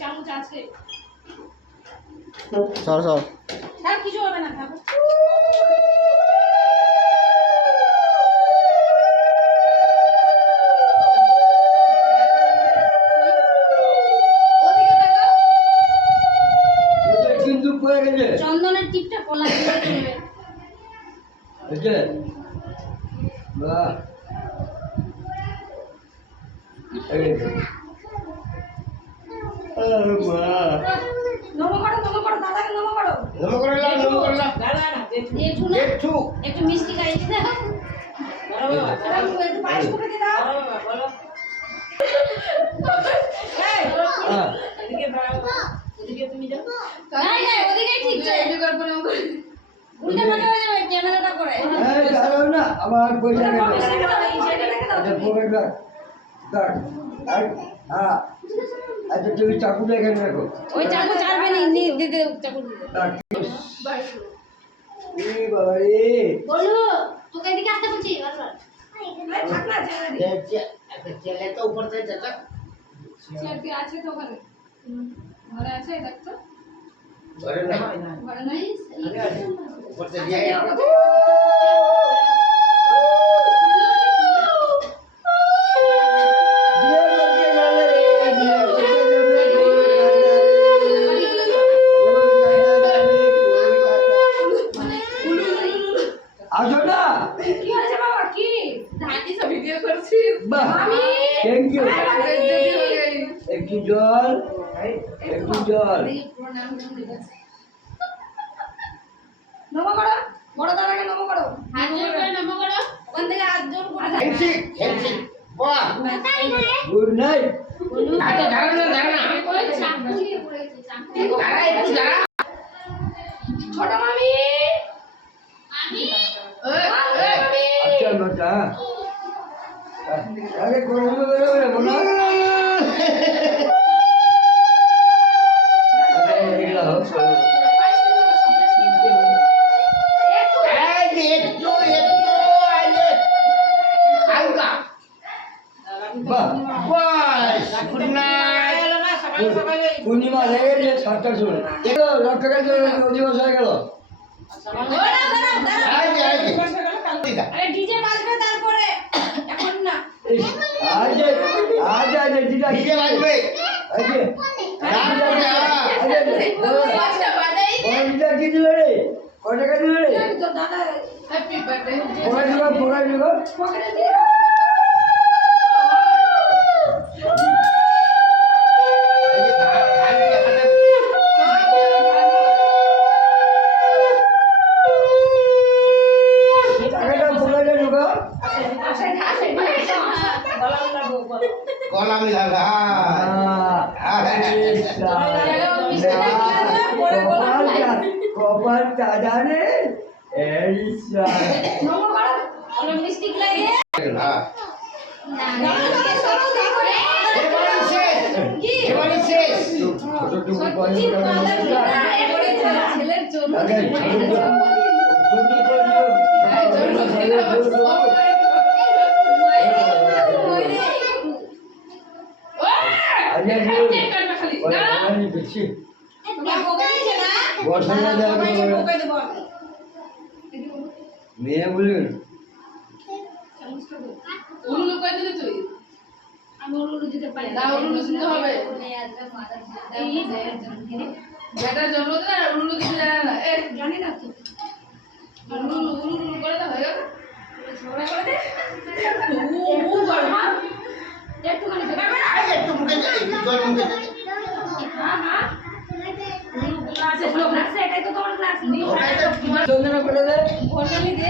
চামচ আছে। সর সর আর কিছু হবে না, থাকো। চন্দনের টিপটা কলা দিয়ে দেবে। বাহ নমো করো, দাদাকে নমো করো। জেঠু একটু মিষ্টি খাইয়ে দিতে দাও। একটু পায়েস করে দিয়ে দাও। ওদিকে তুমি যাও। না, ওদিকেই ঠিক আছে। উল্টা পাল্টা হয়ে যাবে ক্যামেরাটা করে। আমার পয়সা গেল। আচ্ছা তুমি চাকুটা এখানে রাখো। ওই চাকু চালবে না, দিতে চাকু দিতে। বাবা রে বলো তোকে এদিকে আসতে বলছি বারবার। থাক না ছেলে তো উপর থেকে যেটা চেয়ারটি আছে তো ওখানে। ঘরে আছে দেখ তো। ঘরে না ঘরে নাই। উপর থেকে দিয়ে আসো না কি হয়েছে বাবা? কি ধানি সব ভিডিও করছি আমি থ্যাংক ইউ একটু জল একটু জল নমো করো, বড় দাদাকে নমো করো। হাত জোর করে নমো করো। ওখান থেকে হাত জোর করে দাও। থ্যাংক ইউ বাহ গুড নাইট আচ্ছা দাঁড়া না ওই চাকু দিয়ে পড়েছে, চাকু দাঁড়া একটু দাঁড়া। ছোট মামি আচ্ছা বাচ্চা আরে গরম বেরোবে বলো পূর্ণিমা লেগে গেছে 7টার সময় লক্ষাকার অধিবাস হয়ে গেল আরে ডিজে বাজবে তারপরে, এখন না। আজ ডিজে বাজবে কি দিল রে কয় টাকা দিল রে তো দাদা হ্যাপি বার্থডে পকাই দিব পকেটে দিয়ে কলা মিলালা কপাল দাদা রে নমো করো। ওর মিষ্টি লাগে না না ছেলের জন্য মেয়ে বললেন উলুলু কই দিলি তুই? আমি উলুলু দিতে পারি না। উলুলু দিতে হবে। বেটার জন্মদিন আর উলুলু দিতে জানে না। জানি না তো। উলুলু করে দাও, হয়ে গেল? ছোড়া করে দে। ও গরমা। একটুখানি দে। একটু মুখে হ্যাঁ। উলুলু গ্লাসে সব গ্লাসে এটাই তো তোমার গ্লাস। চন্দনা করে দে ওখানে দে।